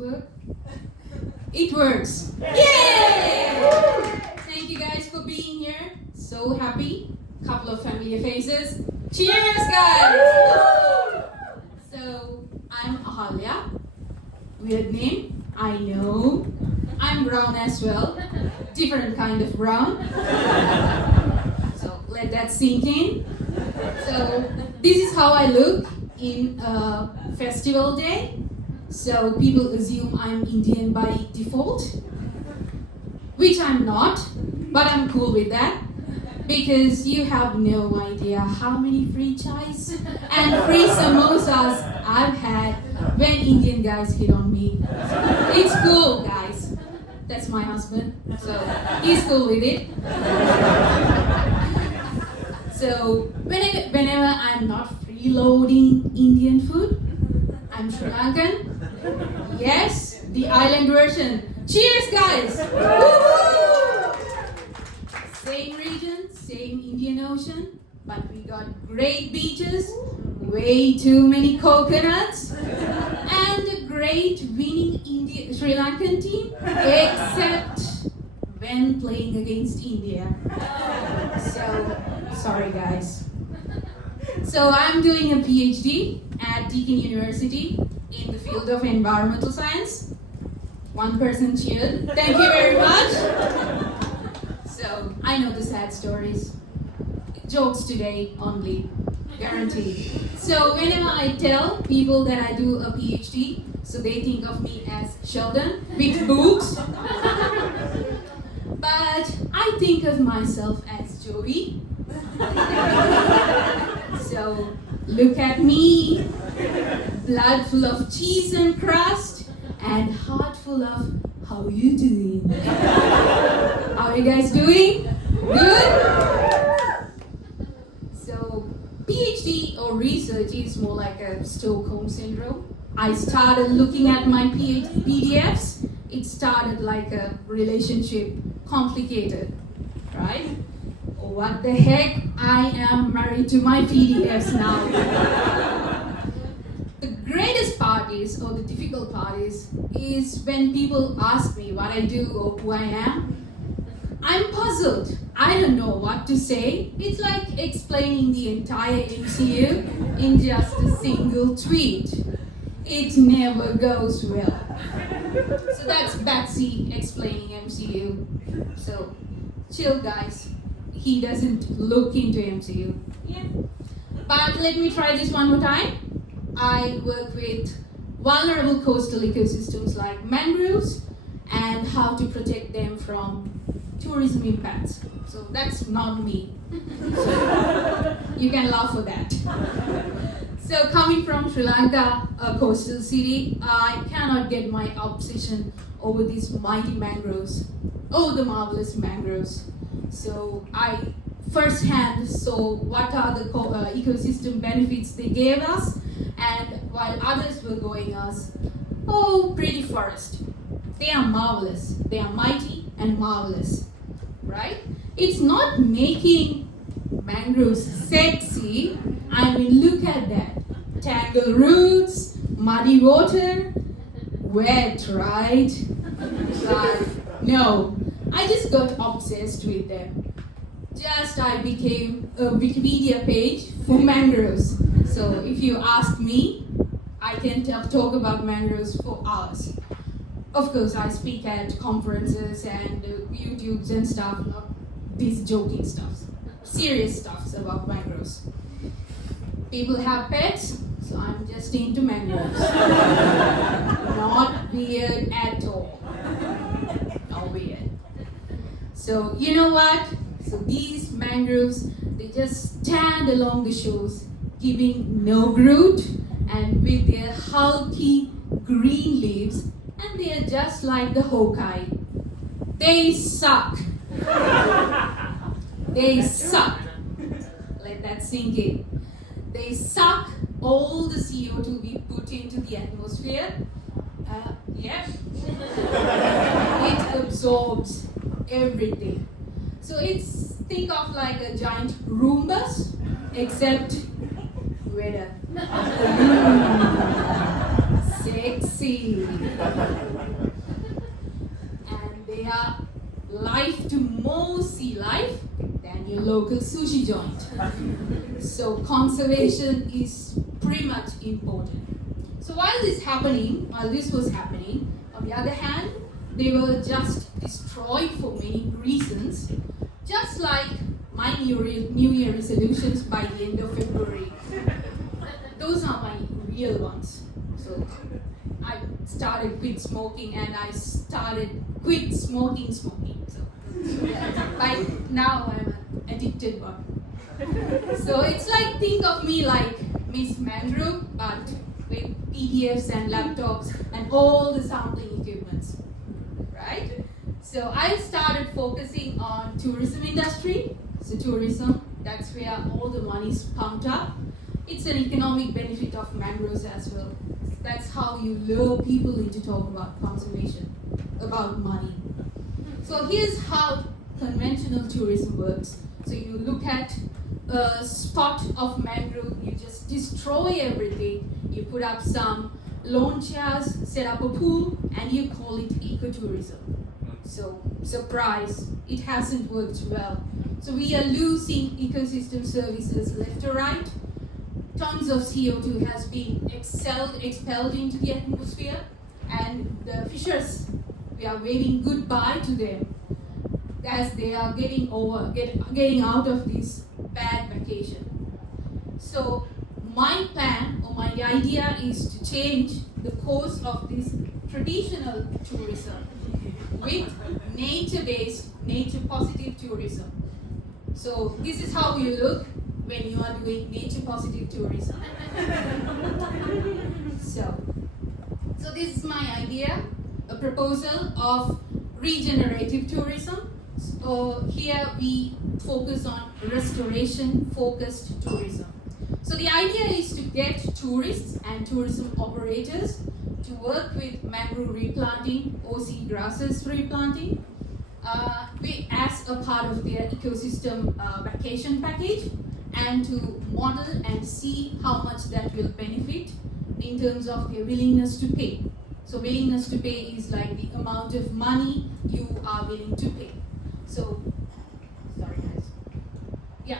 work? It works. Yay! Thank you guys for being here. So happy. Couple of familiar faces. Cheers, guys! So, I'm Ahalya. Weird name, I know. I'm brown as well. Different kind of brown. So, let that sink in. So, this is how I look in a festival day. So people assume I'm Indian by default, which I'm not, but I'm cool with that because you have no idea how many free chais and free samosas I've had when Indian guys hit on me. It's cool, guys. That's my husband, so he's cool with it. So whenever I'm not freeloading Indian food, I'm Sri Lankan. Yes, the island version. Cheers, guys! Woo-hoo! Same region, same Indian Ocean, but we got great beaches, way too many coconuts, and a great winning Sri Lankan team, except when playing against India. So, sorry guys. So I'm doing a PhD at Deakin University in the field of environmental science. One person cheered. Thank you very much. So I know the sad stories. Jokes today only, guaranteed. So whenever I tell people that I do a PhD, so they think of me as Sheldon with boobs. But I think of myself as Joey. So, look at me, blood full of cheese and crust, and heart full of how you doing? How are you guys doing? Good? So, PhD or research is more like a Stockholm syndrome. I started looking at my PDFs. It started like a relationship, complicated, right? What the heck? I am married to my PDFs now. The greatest part is, or the difficult part is when people ask me what I do or who I am. I'm puzzled. I don't know what to say. It's like explaining the entire MCU in just a single tweet. It never goes well. So that's Betsy explaining MCU. So, chill guys. He doesn't look into MCU. Yeah. But let me try this one more time. I work with vulnerable coastal ecosystems like mangroves and how to protect them from tourism impacts. So that's not me. So you can laugh for that. So coming from Sri Lanka, a coastal city, I cannot get my obsession over these mighty mangroves. Oh, the marvelous mangroves. So I firsthand saw what are the ecosystem benefits they gave us, and while others were going us, oh, pretty forest. They are marvelous. They are mighty and marvelous, right? It's not making mangroves sexy. I mean, look at that. Tangled roots, muddy water, wet, right? But no. I just got obsessed with them. I became a Wikipedia page for mangroves. So if you ask me, I can talk about mangroves for hours. Of course, I speak at conferences and YouTubes and stuff, not these joking stuff. Serious stuff about mangroves. People have pets, so I'm just into mangroves. Not weird at all. Not weird. So, you know what? So these mangroves, they just stand along the shores, giving no root, and with their hulky green leaves, and they are just like the Hawkeye. They suck. They suck. Let that sink in. They suck all the CO2 we put into the atmosphere. It absorbs everything. So think of like a giant Roombas, except weather. Sexy. And they are life to more sea life than your local sushi joint. So conservation is pretty much important. So while this was happening, on the other hand, they were just destroyed for many reasons, just like my New Year resolutions by the end of February. Those are my real ones. So I started quit smoking and I started quit smoking. So by now I'm an addicted one. So it's like, think of me like Miss Mangrove, but with PDFs and laptops and all the sampling equipments, right? So I started focusing on tourism industry. So tourism, that's where all the money is pumped up. It's an economic benefit of mangroves as well. That's how you lure people into talk about conservation, about money. So here's how conventional tourism works. So you look at a spot of mangrove, you just destroy everything. You put up some lawn chairs, set up a pool, and you call it ecotourism. So surprise, it hasn't worked well. So we are losing ecosystem services left or right. Tons of CO2 has been expelled into the atmosphere, and the fishers, we are waving goodbye to them as they are getting out of this bad vacation. So my plan or my idea is to change the course of this traditional tourism with nature-based, nature-positive tourism. So this is how you look when you are doing nature-positive tourism. So this is my idea, a proposal of regenerative tourism. So here we focus on restoration-focused tourism. So the idea is to get tourists and tourism operators to work with mangrove replanting or sea grasses replanting as a part of their ecosystem vacation package, and to model and see how much that will benefit in terms of their willingness to pay. So willingness to pay is like the amount of money you are willing to pay. So, sorry guys. Yeah,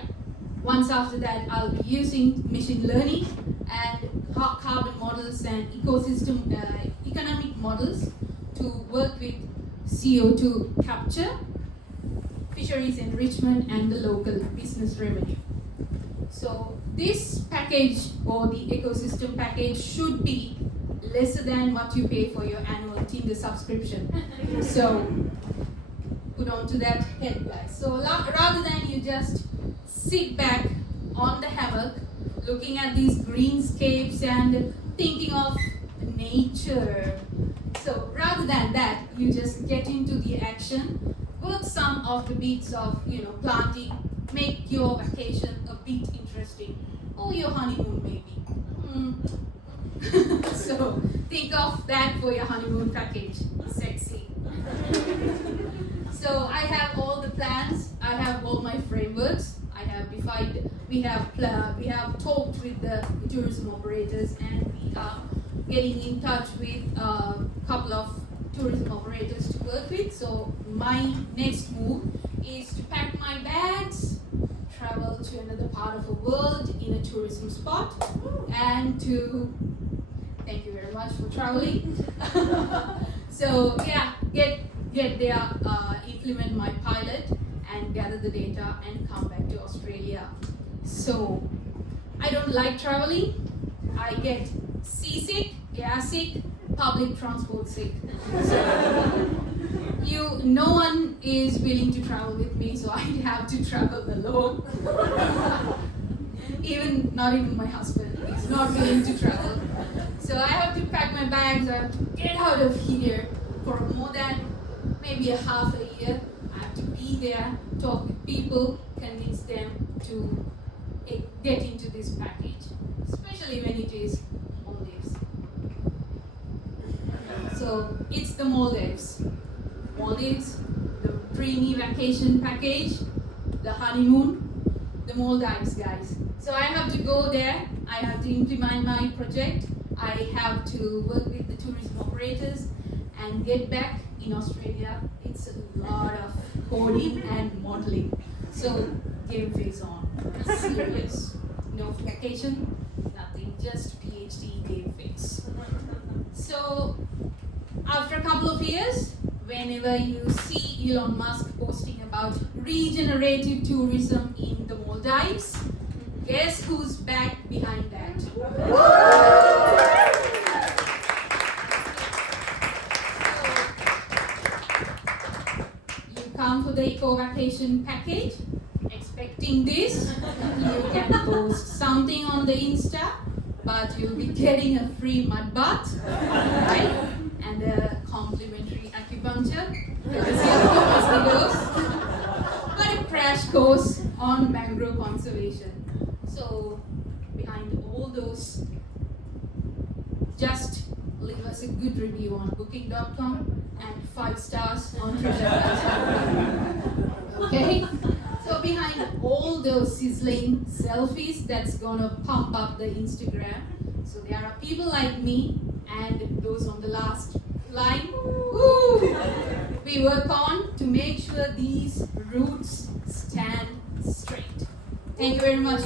once after that I'll be using machine learning and carbon models and ecosystem economic models to work with CO2 capture, fisheries enrichment, and the local business revenue. So this package or the ecosystem package should be lesser than what you pay for your annual Tinder subscription. So put on to that head, guys. So rather than you just sit back on the hammock looking at these greenscapes and thinking of nature, so rather than that, you just get into the action, work some of the bits of planting, make your vacation a bit interesting, or your honeymoon maybe. So think of that for your honeymoon package. Sexy. So I have all the plans. I have all my frameworks. I have defined. We have talked with the tourism operators, and we are getting in touch with a couple of tourism operators to work with. So my next move is to pack my bags, travel to another part of the world in a tourism spot, and to thank you very much for traveling. So yeah, get there, implement my pilot, and gather the data, and come back to Australia. So I don't like traveling. I get seasick, airsick, public transport sick. So no one is willing to travel with me, so I have to travel alone. Not even my husband is not willing to travel. So I have to pack my bags, I have to get out of here for more than maybe a half a year. I have to be there, talk with people, convince them to get into this package, especially when it is Maldives. So it's the Maldives, the dreamy vacation package, the honeymoon, the Maldives, guys. So I have to go there, I have to implement my project, I have to work with the tourism operators and get back in Australia. It's a lot of coding and modeling. So game face on. Serious. No vacation, nothing, just PhD game face. So after a couple of years, whenever you see Elon Musk posting about regenerative tourism in the Maldives, guess who's back behind that? You come for the eco vacation package, expecting this. You can post something on the Insta, but you'll be getting a free mud bath, right? And a complimentary acupuncture, courtesy of the mosquitoes, but a crash course on mangrove conservation. So, behind all those, just leave us a good review on booking.com and 5 stars on TripAdvisor. Okay? So, behind all those sizzling selfies, that's gonna pump up the Instagram. So, there are people like me and those on the last line. Woo! We work on to make sure these roots stand straight. Thank you very much.